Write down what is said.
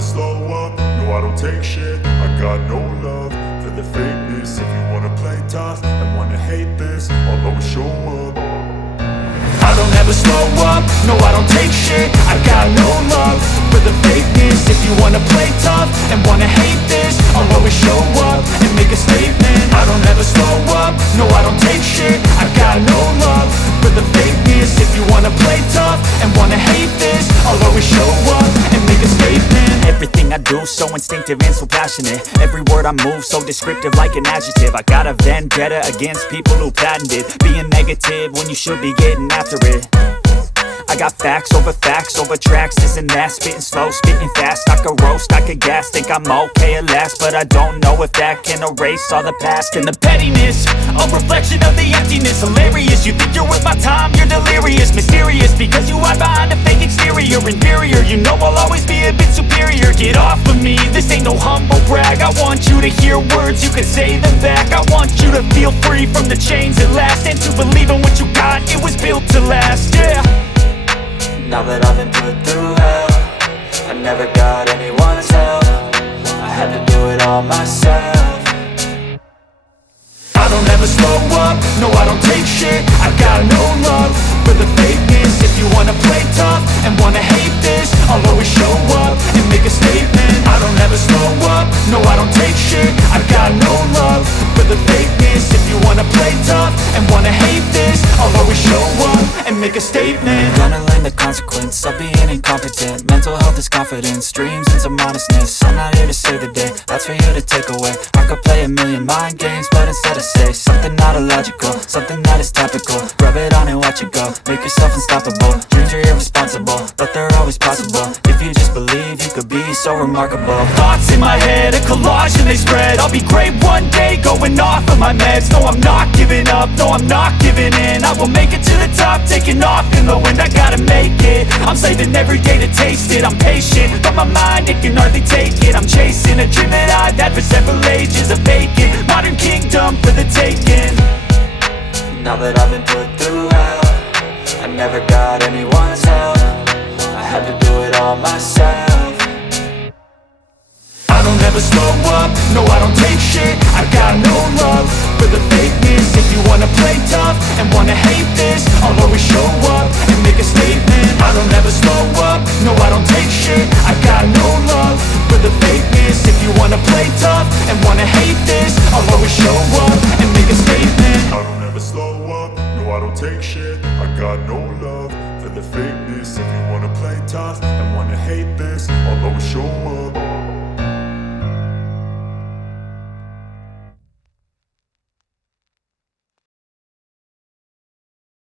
never slow up, no I don't take shit. I got no love for the fakeness. If you wanna play tough and wanna hate this, I'll always show up. I don't ever slow up, no I don't take shit. I got no love for the fakeness. If you wanna play tough and wanna hate this, I'll always show up and make a statement. I don't ever slow up, no I don't take shit. I got no love for the fakeness. If you wanna play tough and wanna hate this, I'll always show up and make a statement. Everything I do so instinctive and so passionate. Every word I move so descriptive like an adjective. I got a vendetta against people who patented being negative when you should be getting after it. I got facts over tracks, this and that. Spitting slow, spitting fast. I could roast, I could gas. Think I'm okay at last, but I don't know if that can erase all the past. And the pettiness, a reflection of the emptiness. Hilarious, you think you're worth my time, you're delirious. Mysterious, because you hide behind a fake exterior. Inferior, you know I'll always be a bit superior. Get off of me, this ain't no humble brag. I want you to hear words, you can say them back. I want you to feel free from the chains at last, and to believe in what you got, it was built to last, yeah. Now that I've been put through hell, I never got anyone's help. I had to do it all myself. I don't ever slow up, no I don't take shit. I got no love for the fakeness. If you wanna play tough and wanna hate this, I'll always show up and make a statement. I don't ever slow up, no I don't take shit. I got no love for the fakeness. If you wanna play tough and wanna hate this, I'll always show up and make a statement. Gonna learn the consequence of being incompetent. Mental health is confidence, dreams and some modestness. I'm not here to save the day, that's for you to take away. I could play a million mind games, but instead I say something not illogical, something that is topical. Rub it on and watch it go, make yourself unstoppable. Dreams are irresponsible, but they're always possible. If you just believe, you could be so remarkable. Thoughts in my head, a collage and they spread. I'll be great one day, going off of my meds. No, I'm not giving up, no, I'm not giving in. I will make it to the top, taking off in the wind. I gotta make it, I'm saving every day to taste it. I'm patient, but my mind, it can hardly take it. I'm chasing a dream that I've had for several ages. A vacant, modern kingdom for the taking. Now that I've been put through hell, I never got anyone's help. I had to do it all myself. I don't ever slow up, no I don't take shit. I got no love for the fakeness. If you wanna play tough and wanna hate this, I'll always show up and make a statement. I don't ever slow up, no I don't take shit. I got no love for the fakeness. If you wanna play tough and wanna hate this, I'll always show up and make a statement. I don't ever slow up, no I don't take shit. I got no love for the fakeness. If you wanna play tough and wanna hate this, I'll always show up